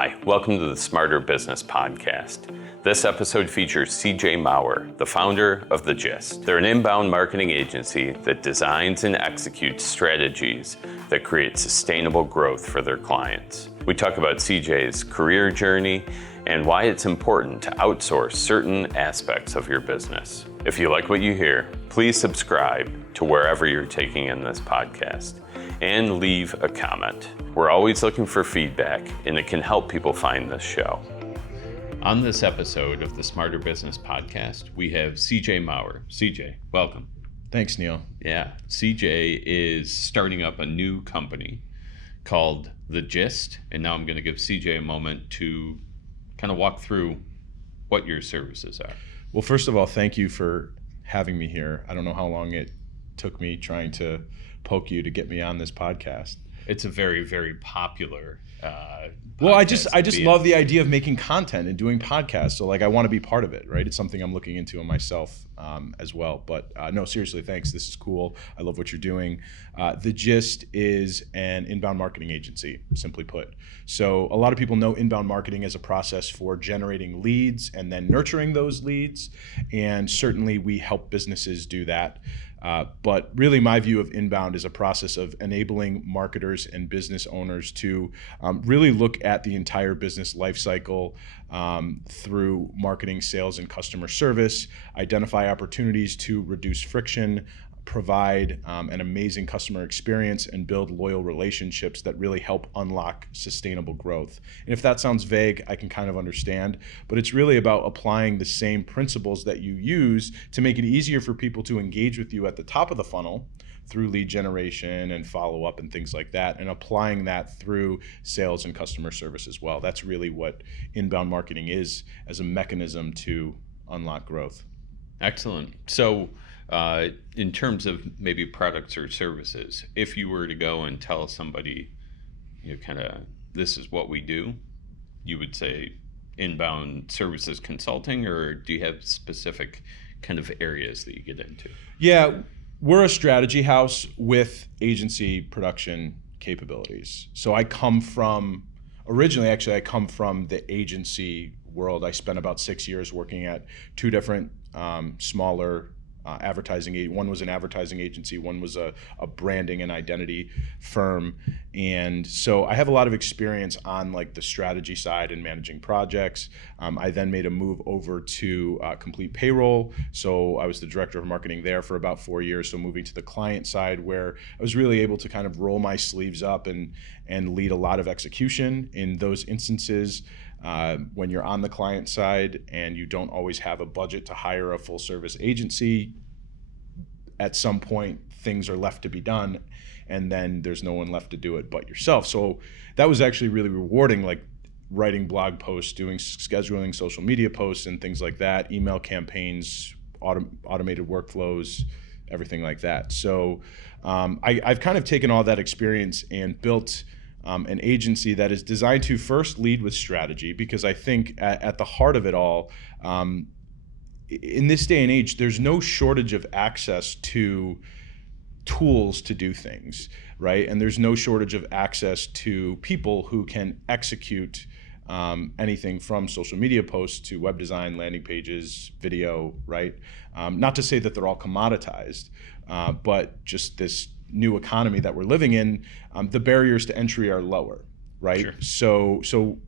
Hi, welcome to the Smarter Business Podcast. This episode features CJ Maurer, the founder of The Gist. They're an inbound marketing agency that designs and executes strategies that create sustainable growth for their clients. We talk about CJ's career journey and why it's important to outsource certain aspects of your business. If you like what you hear, please subscribe to wherever you're taking in this podcast and leave a comment. We're always looking for feedback, and it can help people find this show. On this episode of the Smarter Business Podcast, we have CJ Maurer. CJ, welcome. Thanks, Neil. Yeah, CJ is starting up a new company called The Gist, and now I'm going to give CJ a moment to kind of walk through what your services are. Well, first of all, thank you for having me here. I don't know how long it took me trying to poke you to get me on this podcast. It's a very, very popular well, I just love the idea of making content and doing podcasts. So I want to be part of it, right? It's something I'm looking into myself as well. But no, seriously, thanks. This is cool. I love what you're doing. The Gist is an inbound marketing agency, simply put. So a lot of people know inbound marketing as a process for generating leads and then nurturing those leads. And certainly we help businesses do that. But really my view of inbound is a process of enabling marketers and business owners to really look at the entire business lifecycle through marketing, sales, and customer service, identify opportunities to reduce friction, provide an amazing customer experience, and build loyal relationships that really help unlock sustainable growth. And if that sounds vague, I can kind of understand, but it's really about applying the same principles that you use to make it easier for people to engage with you at the top of the funnel through lead generation and follow-up and things like that, and applying that through sales and customer service as well. That's really what inbound marketing is as a mechanism to unlock growth. Excellent. So in terms of maybe products or services, if you were to go and tell somebody, this is what we do, you would say inbound services consulting, or do you have specific kind of areas that you get into? Yeah, we're a strategy house with agency production capabilities. So originally I come from the agency world. I spent about 6 years working at two different smaller advertising. One was an advertising agency, one was a branding and identity firm. And so I have a lot of experience on the strategy side and managing projects. I then made a move over to Complete Payroll. So I was the director of marketing there for about 4 years. So moving to the client side, where I was really able to kind of roll my sleeves up and lead a lot of execution in those instances. When you're on the client side and you don't always have a budget to hire a full service agency, at some point things are left to be done, and then there's no one left to do it but yourself. So that was actually really rewarding, writing blog posts, doing scheduling social media posts and things like that, email campaigns, automated workflows, everything like that. So I've kind of taken all that experience and built an agency that is designed to first lead with strategy, because I think at the heart of it all, in this day and age, there's no shortage of access to tools to do things, right? And there's no shortage of access to people who can execute anything from social media posts to web design, landing pages, video, right? Not to say that they're all commoditized, but just this new economy that we're living in, the barriers to entry are lower, right? Sure. So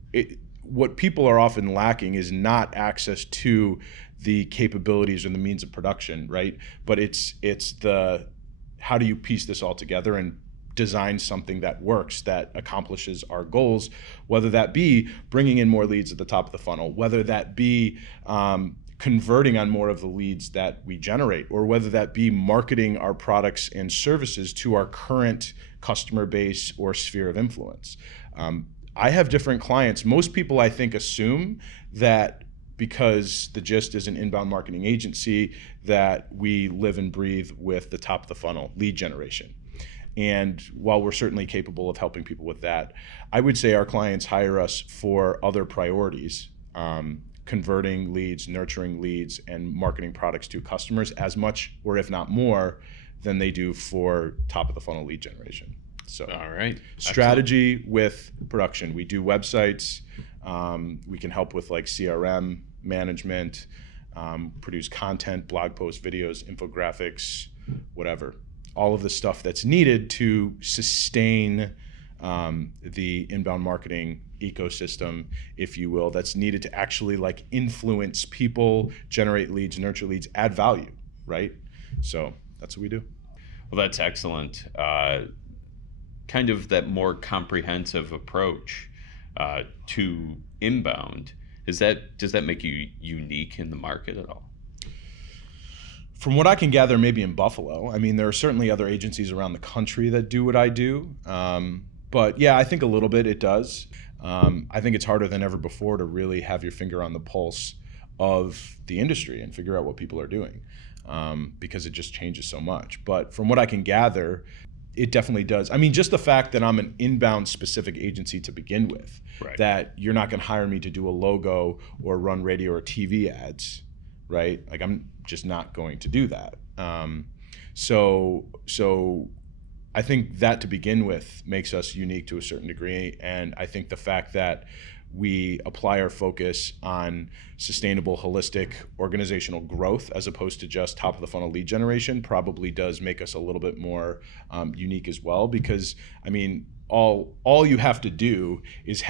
what people are often lacking is not access to the capabilities or the means of production, right? But it's the how do you piece this all together and design something that works, that accomplishes our goals, whether that be bringing in more leads at the top of the funnel, whether that be converting on more of the leads that we generate, or whether that be marketing our products and services to our current customer base or sphere of influence. I have different clients. Most people, I think, assume that because The Gist is an inbound marketing agency, that we live and breathe with the top of the funnel lead generation. And while we're certainly capable of helping people with that, I would say our clients hire us for other priorities, converting leads, nurturing leads, and marketing products to customers as much, or if not more, than they do for top of the funnel lead generation. So all right, strategy with production. We do websites. We can help with like CRM management, produce content, blog posts, videos, infographics, whatever. All of the stuff that's needed to sustain the inbound marketing ecosystem, if you will, that's needed to actually like influence people, generate leads, nurture leads, add value, right? So that's what we do. Well, that's excellent. Kind of that more comprehensive approach to inbound. Does that make you unique in the market at all? From what I can gather, maybe in Buffalo. I mean, there are certainly other agencies around the country that do what I do. But yeah, I think a little bit it does. I think it's harder than ever before to really have your finger on the pulse of the industry and figure out what people are doing, because it just changes so much. But from what I can gather, it definitely does. I mean, just the fact that I'm an inbound specific agency to begin with, Right. that you're not going to hire me to do a logo or run radio or TV ads, right? Like I'm just not going to do that. So I think that to begin with makes us unique to a certain degree. And I think the fact that we apply our focus on sustainable, holistic organizational growth as opposed to just top of the funnel lead generation probably does make us a little bit more unique as well. Because I mean, all you have to do is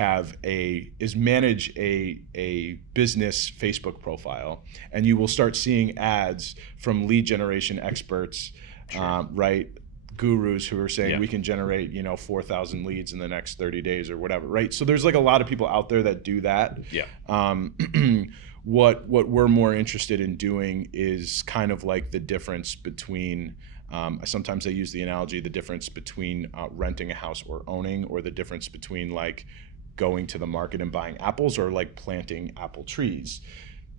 manage a business Facebook profile, and you will start seeing ads from lead generation experts, Sure. right? Gurus who are saying Yeah. we can generate 4,000 leads in the next 30 days or whatever, right? So there's like a lot of people out there that do that. Yeah. What we're more interested in doing is kind of like the difference between sometimes I use the analogy, the difference between renting a house or owning, or the difference between like going to the market and buying apples or like planting apple trees.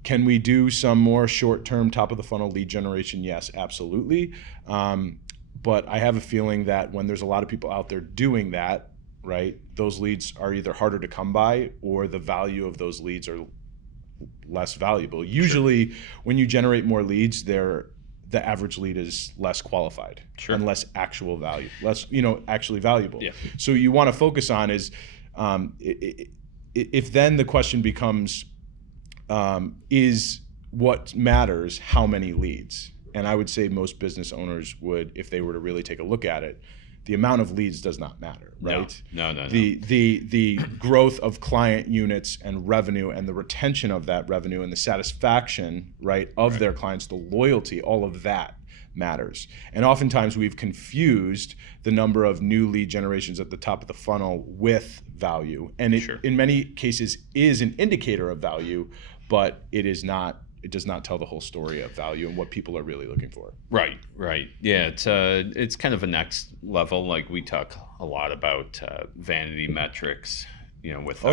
Can we do some more short-term top of the funnel lead generation? Yes, absolutely. But I have a feeling that when there's a lot of people out there doing that, right, those leads are either harder to come by or the value of those leads are less valuable. Usually when you generate more leads, the average lead is less qualified and less actual value, less, actually valuable. Yeah. So you want to focus on is, if then the question becomes, is what matters how many leads? And I would say most business owners would, if they were to really take a look at it, the amount of leads does not matter, right? No. The growth of client units and revenue and the retention of that revenue and the satisfaction, right, of their clients, the loyalty, all of that matters. And oftentimes we've confused the number of new lead generations at the top of the funnel with value. And it, in many cases, is an indicator of value, but it is not. It does not tell the whole story of value and what people are really looking for. Right. Yeah, it's kind of a next level. Like we talk a lot about vanity metrics, with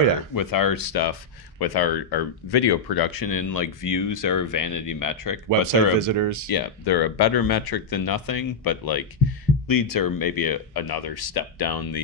our stuff, with our video production, and like views are a vanity metric. Website visitors. Yeah, they're a better metric than nothing, but like leads are maybe another step down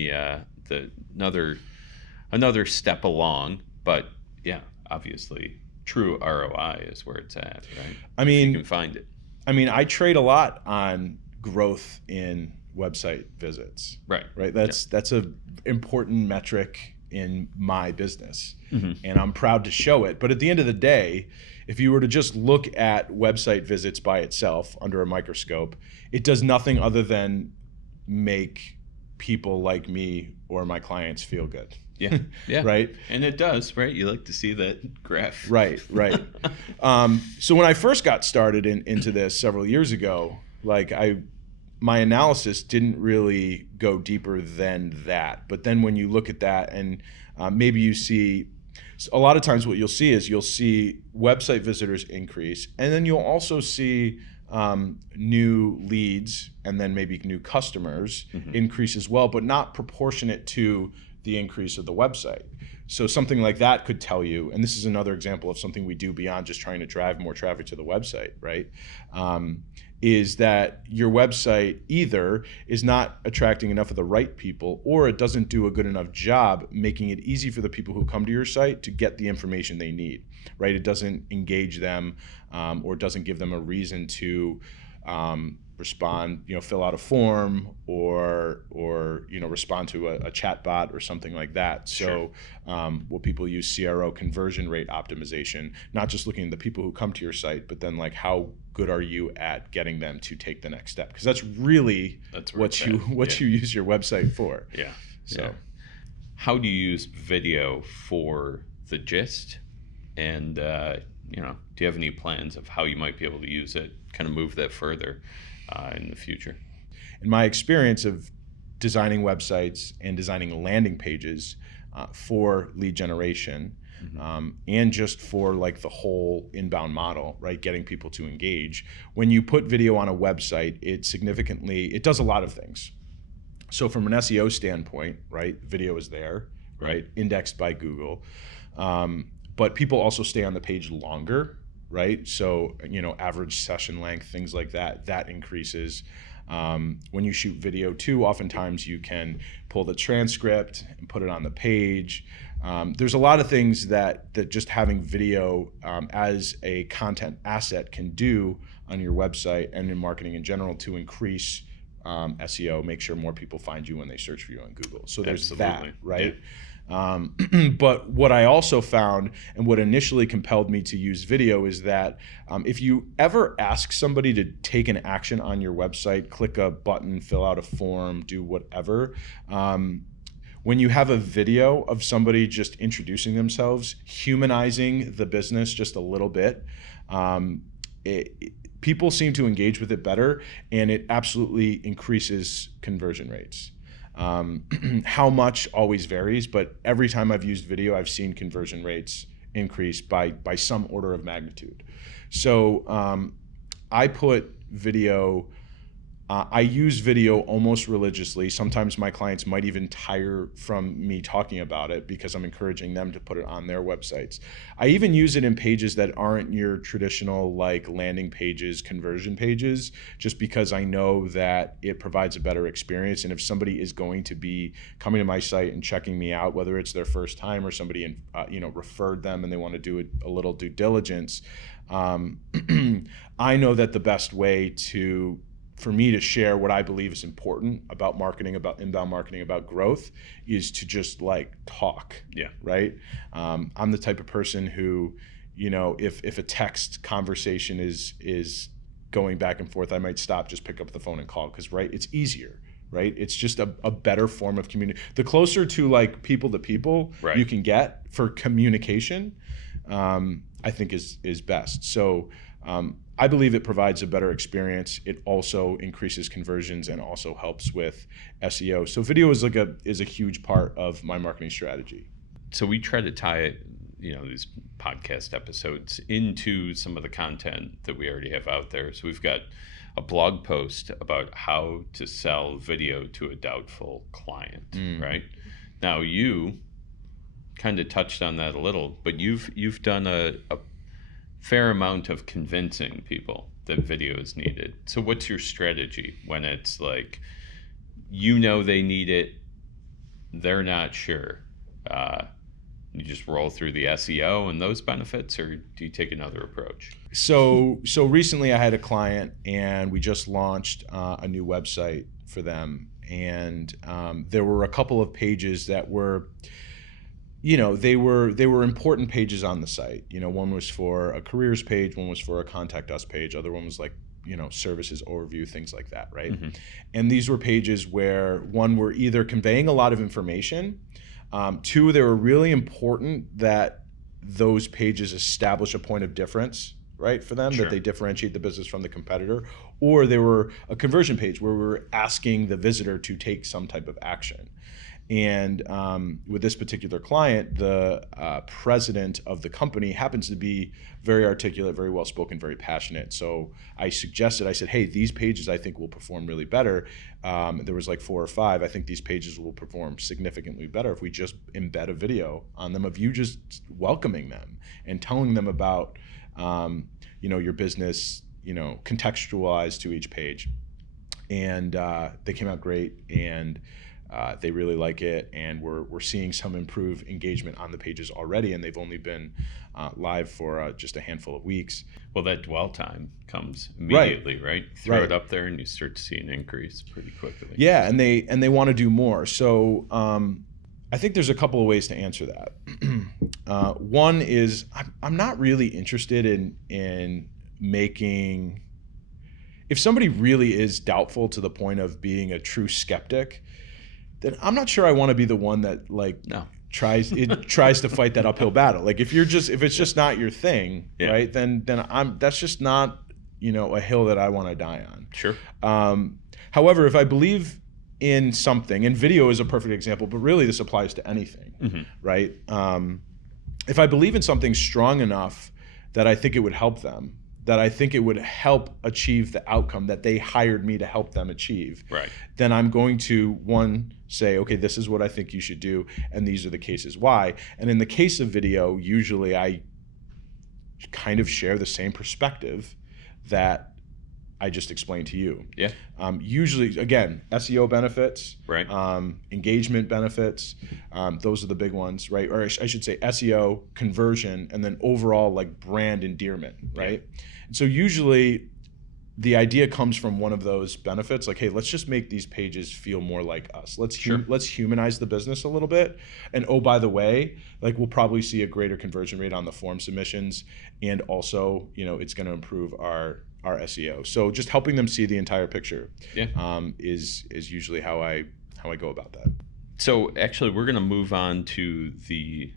another step along. But yeah, obviously, true ROI is where it's at, right? I mean, you can find it. I mean, I trade a lot on growth in website visits. Right. That's a important metric in my business, and I'm proud to show it. But at the end of the day, if you were to just look at website visits by itself under a microscope, it does nothing other than make people like me or my clients feel good. Yeah. Right. And it does, right? You like to see that graph. Right. So when I first got started into this several years ago, my analysis didn't really go deeper than that. But then when you look at that and maybe you see, a lot of times what you'll see is you'll see website visitors increase, and then you'll also see new leads and then maybe new customers increase as well, but not proportionate to the increase of the website. So something like that could tell you, and this is another example of something we do beyond just trying to drive more traffic to the website, right? Is that your website either is not attracting enough of the right people, or it doesn't do a good enough job making it easy for the people who come to your site to get the information they need, right? It doesn't engage them, or doesn't give them a reason to respond, fill out a form or respond to a chat bot or something like that. So what people use CRO, conversion rate optimization, not just looking at the people who come to your site, but then like how good are you at getting them to take the next step? Because that's really what you use your website for. Yeah. So yeah. How do you use video for the gist? And do you have any plans of how you might be able to use it, kind of move that further in the future? In my experience of designing websites and designing landing pages for lead generation, and just for like the whole inbound model, right? Getting people to engage. When you put video on a website, it does a lot of things. So from an SEO standpoint, right, video is there, right, indexed by Google. But people also stay on the page longer, right? So, average session length, things like that increases. When you shoot video too, oftentimes you can pull the transcript and put it on the page. There's a lot of things that just having video as a content asset can do on your website and in marketing in general to increase SEO, make sure more people find you when they search for you on Google. So there's that, right? Yeah. But what I also found, and what initially compelled me to use video, is that if you ever ask somebody to take an action on your website, click a button, fill out a form, do whatever, when you have a video of somebody just introducing themselves, humanizing the business just a little bit, people seem to engage with it better, and it absolutely increases conversion rates. How much always varies, but every time I've used video, I've seen conversion rates increase by some order of magnitude. So I put video, I use video almost religiously. Sometimes my clients might even tire from me talking about it because I'm encouraging them to put it on their websites. I even use it in pages that aren't your traditional like landing pages, conversion pages, just because I know that it provides a better experience. And if somebody is going to be coming to my site and checking me out, whether it's their first time or somebody referred them and they want to do a little due diligence, I know that the best way for me to share what I believe is important about marketing, about inbound marketing, about growth, is to just like talk. Yeah. Right. I'm the type of person who, if a text conversation is going back and forth, I might stop, just pick up the phone and call, because it's easier. Right. It's just a better form of communication. The closer to like people to people you can get for communication, I think is best. So, I believe it provides a better experience. It also increases conversions and also helps with SEO. So video is a huge part of my marketing strategy. So we try to tie these podcast episodes into some of the content that we already have out there. So we've got a blog post about how to sell video to a doubtful client, right? Now you kind of touched on that a little, but you've done a fair amount of convincing people that video is needed. So what's your strategy when it's like, they need it, they're not sure? You just roll through the SEO and those benefits, or do you take another approach? So recently I had a client and we just launched a new website for them. And there were a couple of pages that were, they were important pages on the site. One was for a careers page, one was for a contact us page, other one was like, services overview, things like that, right? Mm-hmm. And these were pages where, one, were either conveying a lot of information, two, they were really important that those pages establish a point of difference, right, for them, that they differentiate the business from the competitor, or they were a conversion page where we were asking the visitor to take some type of action. And with this particular client, the president of the company happens to be very articulate, very well spoken, very passionate. So I said, hey, these pages I think will perform really better. There was like 4 or 5. I think these pages will perform significantly better if we just embed a video on them of you just welcoming them and telling them about your business, contextualized to each page. And they came out great. And They really like it, and we're seeing some improved engagement on the pages already, and they've only been live for just a handful of weeks. Well, that dwell time comes immediately, right? Throw Right. it up there, and you start to see an increase pretty quickly. Yeah, and they want to do more. So I think there's a couple of ways to answer that. One is I'm not really interested in making. If somebody really is doubtful to the point of being a true skeptic, then I'm not sure I want to be the one that tries to fight that uphill battle. Like if it's just not your thing, right? Then that's just not, a hill that I want to die on. Sure. However, if I believe in something, and video is a perfect example, but really this applies to anything, right? If I believe in something strong enough that I think it would help them, that I think it would help achieve the outcome that they hired me to help them achieve, right, then I'm going to, one, say, okay, this is what I think you should do, and these are the cases why. And in the case of video, usually I kind of share the same perspective that I just explained to you. Yeah. Usually, again, SEO benefits, right, engagement benefits, those are the big ones, right? Or I should say SEO, conversion, and then overall like brand endearment, right? Yeah. And so usually the idea comes from one of those benefits, like, hey, let's just make these pages feel more like us. Let's humanize the business a little bit. And oh, by the way, like we'll probably see a greater conversion rate on the form submissions, and also, it's going to improve our SEO. So just helping them see the entire picture, is usually how I go about that. So actually, we're going to move on to the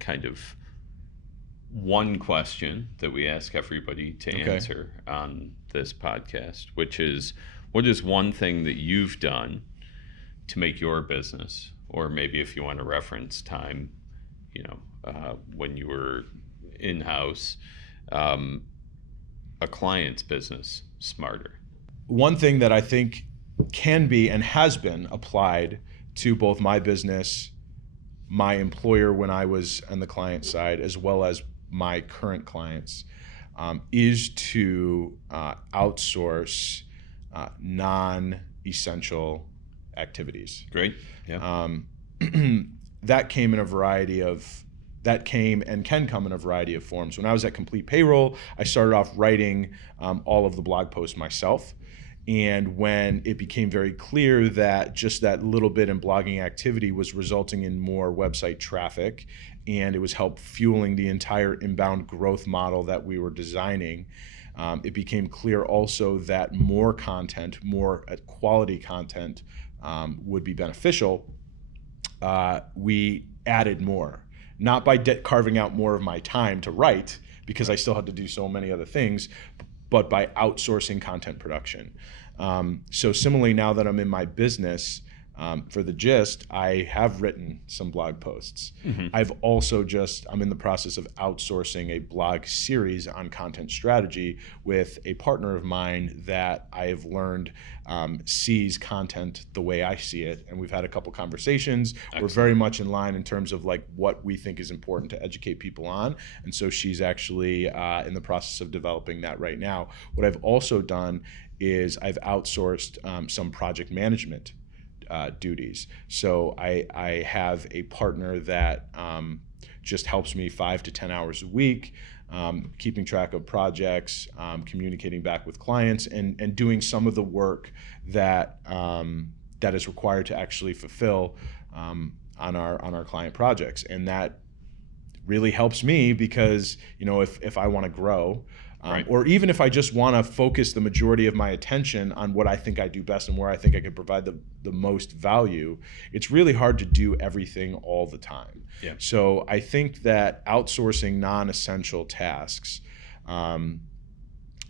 kind of one question that we ask everybody to answer on this podcast, which is, what is one thing that you've done to make your business, or maybe if you want to reference time, when you were in-house, a client's business smarter? One thing that I think can be and has been applied to both my business, my employer when I was on the client side, as well as my current clients, is to outsource non-essential activities. Great. Yeah. That came and can come in a variety of forms. When I was at Complete Payroll, I started off writing all of the blog posts myself. And when it became very clear that just that little bit in blogging activity was resulting in more website traffic, and it was fueling the entire inbound growth model that we were designing, it became clear also that more content, more quality content, would be beneficial. We added more. Not by carving out more of my time to write, because I still had to do so many other things, but by outsourcing content production. So similarly, now that I'm in my business, for The Gist, I have written some blog posts. I've also I'm in the process of outsourcing a blog series on content strategy with a partner of mine that I have learned sees content the way I see it. And we've had a couple conversations. Excellent. We're very much in line in terms of like what we think is important to educate people on. And so she's actually in the process of developing that right now. What I've also done is I've outsourced some project management duties. So I have a partner that just helps me 5 to 10 hours a week, keeping track of projects, communicating back with clients, and doing some of the work that is required to actually fulfill on our client projects. And that really helps me because, if I want to grow, right, or even if I just want to focus the majority of my attention on what I think I do best and where I think I can provide the most value, it's really hard to do everything all the time. Yeah. So I think that outsourcing non-essential tasks,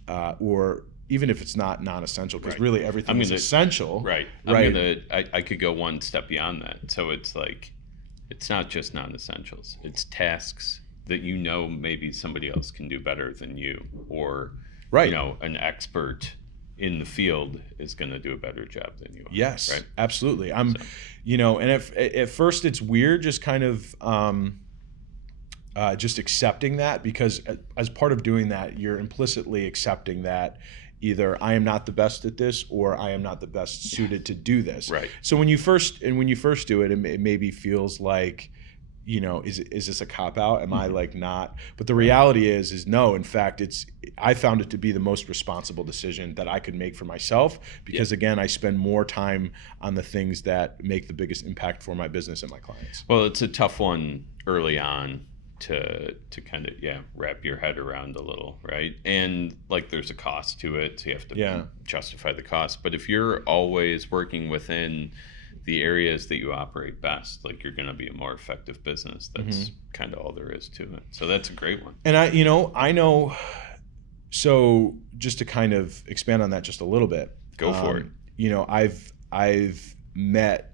or even if it's not non-essential, because really everything is essential. Right. I could go one step beyond that. So it's like, it's not just non-essentials. It's tasks that maybe somebody else can do better than you, or an expert in the field is going to do a better job than you are. Yes, right? Absolutely. And at first it's weird just kind of just accepting that, because as part of doing that, you're implicitly accepting that either I am not the best at this or I am not the best suited to do this. Right. So when you first do it, it maybe feels like, is this a cop out? Am I like not? But the reality is no. In fact, I found it to be the most responsible decision that I could make for myself because again, I spend more time on the things that make the biggest impact for my business and my clients. Well, it's a tough one early on to kind of wrap your head around a little, right? And like there's a cost to it, so you have to justify the cost. But if you're always working within the areas that you operate best, like you're going to be a more effective business. That's kind of all there is to it. So that's a great one. And I know, so just to kind of expand on that just a little bit. Go for it. I've met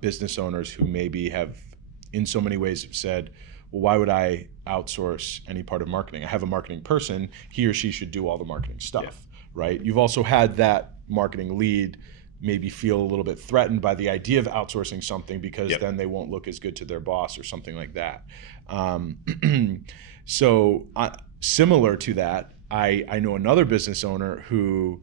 business owners who maybe have in so many ways have said, well, why would I outsource any part of marketing? I have a marketing person, he or she should do all the marketing stuff, right? You've also had that marketing lead maybe feel a little bit threatened by the idea of outsourcing something because then they won't look as good to their boss or something like that. Similar to that, I know another business owner who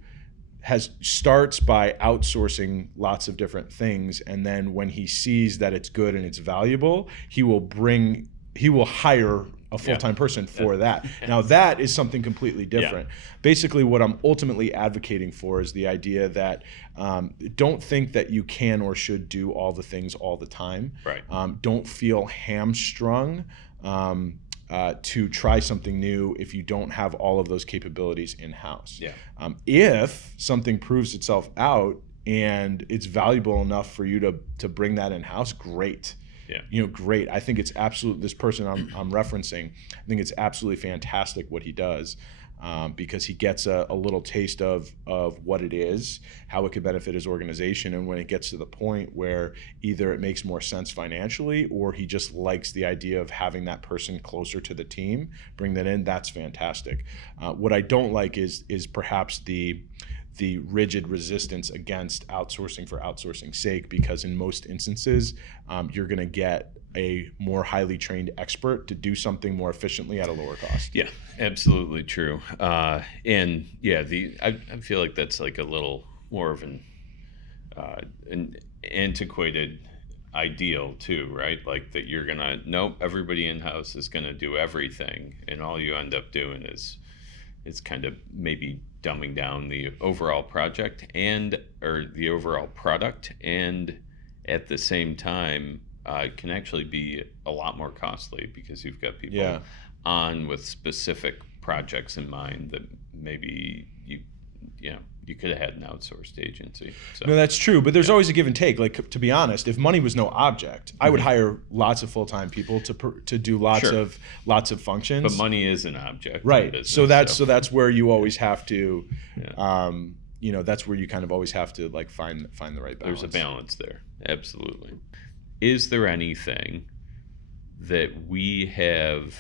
starts by outsourcing lots of different things, and then when he sees that it's good and it's valuable, he will hire a full-time person for that. Now that is something completely different. Basically what I'm ultimately advocating for is the idea that don't think that you can or should do all the things all the time. Right. Don't feel hamstrung to try something new if you don't have all of those capabilities in-house. If something proves itself out and it's valuable enough for you to bring that in-house, great. Great. I think it's this person I'm referencing, I think it's absolutely fantastic what he does because he gets a little taste of what it is, how it could benefit his organization. And when it gets to the point where either it makes more sense financially or he just likes the idea of having that person closer to the team, bring that in, that's fantastic. What I don't like is perhaps the rigid resistance against outsourcing for outsourcing's sake, because in most instances, you're going to get a more highly trained expert to do something more efficiently at a lower cost. Yeah, absolutely true. I feel like that's like a little more of an antiquated ideal too, right? Like that you're going to, everybody in-house is going to do everything, and all you end up doing is kind of maybe dumbing down the overall project or the overall product, and at the same time can actually be a lot more costly because you've got people on with specific projects in mind that maybe you could have had an outsourced agency. So. No, that's true, but there's always a give and take. Like, to be honest, if money was no object, I would hire lots of full-time people to do lots of functions. But money is an object, right? In business, so that's where you always have to, that's where you kind of always have to like find the right balance. There's a balance there, absolutely. Is there anything that we have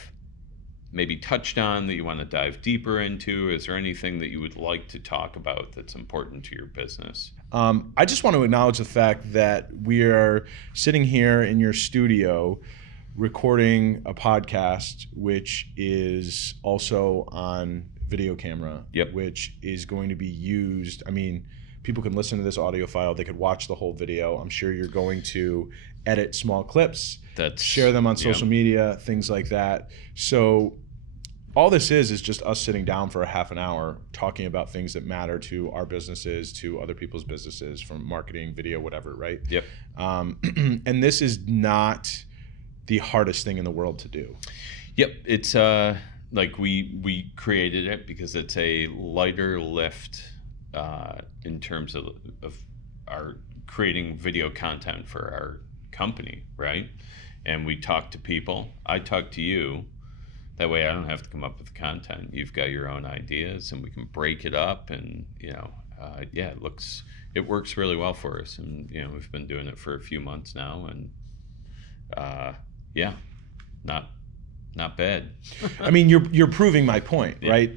maybe touched on that you want to dive deeper into? Is there anything that you would like to talk about that's important to your business? I just want to acknowledge the fact that we are sitting here in your studio recording a podcast, which is also on video camera, which is going to be used. I mean, people can listen to this audio file. They could watch the whole video. I'm sure you're going to edit small clips, share them on social media, things like that. So all this is just us sitting down for a half an hour talking about things that matter to our businesses, to other people's businesses, from marketing, video, whatever, right? And this is not the hardest thing in the world to do. It's like we created it because it's a lighter lift in terms of our creating video content for our company, right? And we talk to people. I talk to you. That way I don't have to come up with content. You've got your own ideas and we can break it up, and it works really well for us. And we've been doing it for a few months now, and not bad. I mean, you're proving my point, right?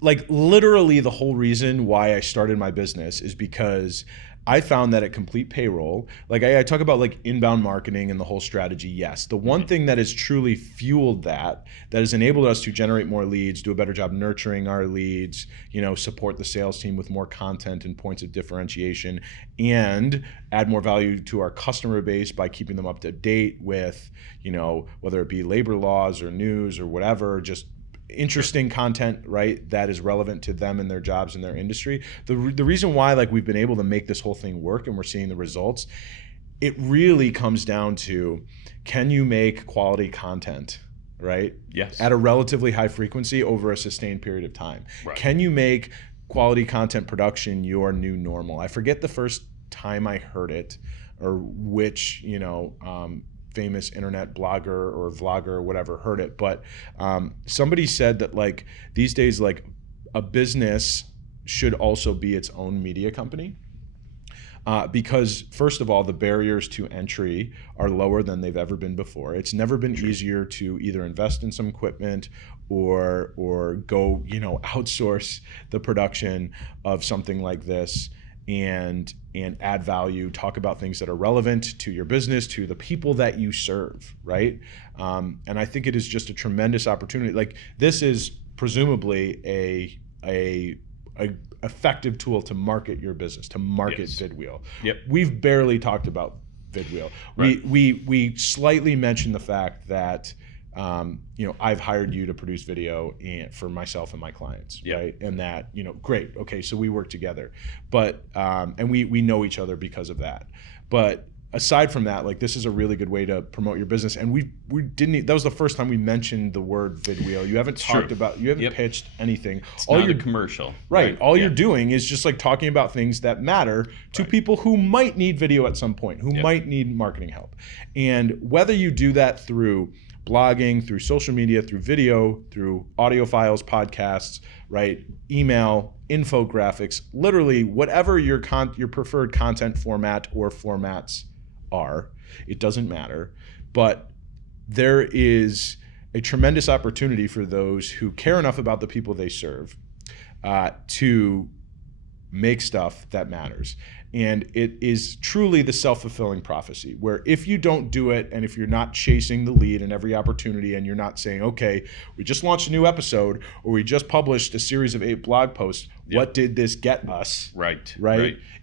Like literally the whole reason why I started my business is because I found that at Complete Payroll, like I talk about like inbound marketing and the whole strategy. Yes, the one thing that has truly fueled that has enabled us to generate more leads, do a better job nurturing our leads, support the sales team with more content and points of differentiation, and add more value to our customer base by keeping them up to date with, whether it be labor laws or news or whatever, just interesting content, right, that is relevant to them and their jobs and their industry. The reason why like we've been able to make this whole thing work and we're seeing the results, it really comes down to, can you make quality content, right? Yes. At a relatively high frequency over a sustained period of time. Right. Can you make quality content production your new normal? I forget the first time I heard it or which, famous internet blogger or vlogger or whatever heard it, but somebody said that like these days, like a business should also be its own media company, because first of all, the barriers to entry are lower than they've ever been before. It's never been easier to either invest in some equipment or go, outsource the production of something like this and add value, talk about things that are relevant to your business, to the people that you serve, right? And I think it is just a tremendous opportunity. Like this is presumably a effective tool to market your business, to market VidWheel. Yep. We've barely talked about VidWheel. Right. We slightly mentioned the fact that I've hired you to produce video for myself and my clients, right? And that, great. Okay, so we work together, but and we know each other because of that. But aside from that, like this is a really good way to promote your business. And we didn't. That was the first time we mentioned the word VidWheel. You haven't talked about. You haven't pitched anything. It's not a commercial, right? All you're doing is just like talking about things that matter to people who might need video at some point, who might need marketing help, and whether you do that through blogging, through social media, through video, through audio files, podcasts, right? Email, infographics, literally whatever your preferred content format or formats are, it doesn't matter. But there is a tremendous opportunity for those who care enough about the people they serve to make stuff that matters. And it is truly the self-fulfilling prophecy where if you don't do it and if you're not chasing the lead in every opportunity and you're not saying, okay, we just launched a new episode or we just published a series of 8 blog posts, what did this get us? Right.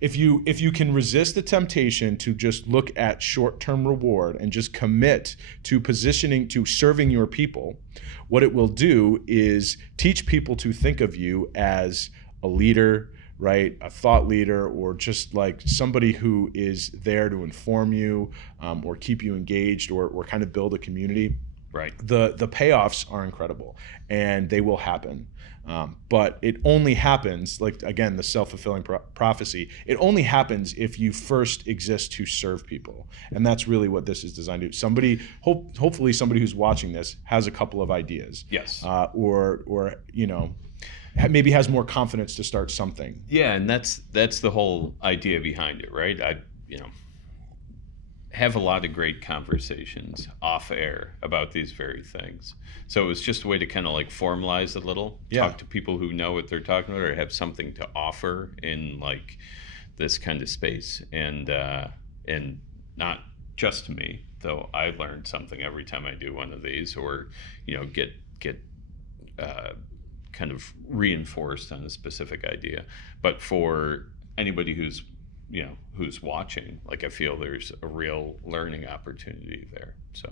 If you can resist the temptation to just look at short-term reward and just commit to positioning, to serving your people, what it will do is teach people to think of you as a leader, right? A thought leader, or just like somebody who is there to inform you or keep you engaged or kind of build a community. Right. The payoffs are incredible and they will happen. But it only happens, like again, the self-fulfilling prophecy, it only happens if you first exist to serve people. And that's really what this is designed to do. Somebody, hopefully somebody who's watching this has a couple of ideas. Yes. Or maybe has more confidence to start something. Yeah, and that's the whole idea behind it, right? I have a lot of great conversations off air about these very things. So it was just a way to kind of like formalize a little, talk to people who know what they're talking about or have something to offer in like this kind of space, and not just to me, though I learned something every time I do one of these, or get kind of reinforced on a specific idea. But for anybody who's watching, like I feel there's a real learning opportunity there. So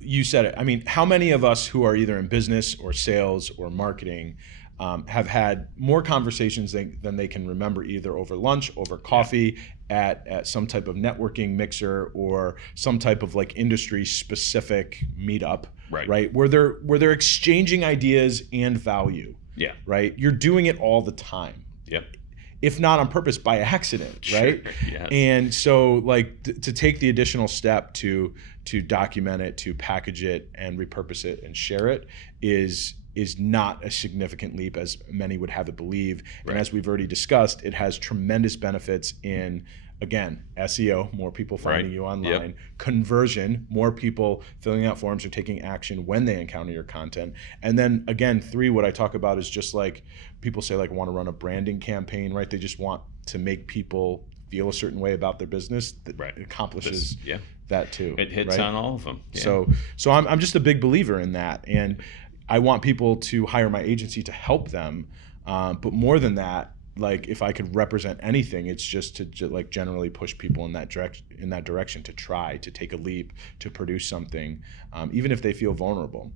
you said it. I mean, how many of us who are either in business or sales or marketing have had more conversations than they can remember, either over lunch, over coffee, at some type of networking mixer, or some type of like industry specific meetup, right? Where they're exchanging ideas and value. Yeah. Right? You're doing it all the time. Yep. If not on purpose, by accident, right? Sure, yes. And so like to take the additional step to document it, to package it and repurpose it and share it is not a significant leap as many would have it believe. Right. And as we've already discussed, it has tremendous benefits in, again, SEO, more people finding you online, conversion, more people filling out forms or taking action when they encounter your content. And then again, 3, what I talk about is just like people say like want to run a branding campaign, right? They just want to make people feel a certain way about their business, that Right. it accomplishes that too. It hits on all of them. Yeah. So I'm just a big believer in that, and I want people to hire my agency to help them. But more than that, like if I could represent anything, it's just to like generally push people in that direction to try to take a leap, to produce something, even if they feel vulnerable.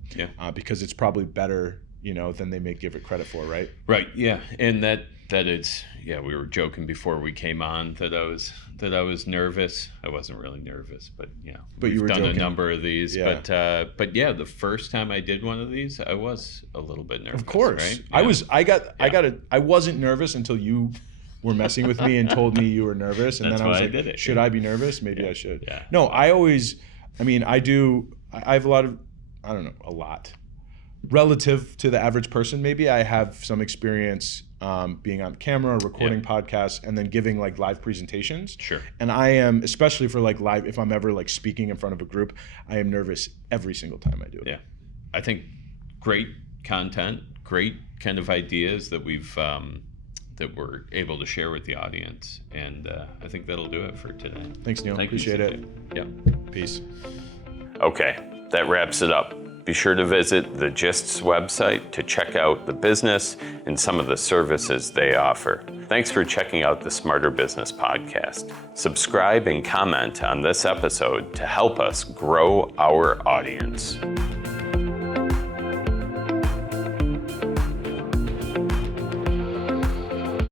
Because it's probably better, than they may give it credit for, right? Right. Yeah. And that it's, we were joking before we came on that I was nervous. I wasn't really nervous, but But you were done joking. a number of these. Yeah. But the first time I did one of these, I was a little bit nervous. Of course. Right? I wasn't nervous until you were messing with me and told me you were nervous, and That's then I was why like, I did it. should I be nervous? Maybe I should. Yeah. No, I have a lot of, a lot. Relative to the average person, maybe I have some experience being on camera, recording podcasts, and then giving like live presentations. Sure. And I am, especially for like live, if I'm ever like speaking in front of a group, I am nervous every single time I do it. Yeah. I think great content, great kind of ideas that that we're able to share with the audience. And I think that'll do it for today. Thanks, Neil. Thank you, Appreciate CJ. it. Yeah. Peace. Okay, that wraps it up. Be sure to visit the Gist's website to check out the business and some of the services they offer. Thanks for checking out the Smarter Business Podcast. Subscribe and comment on this episode to help us grow our audience.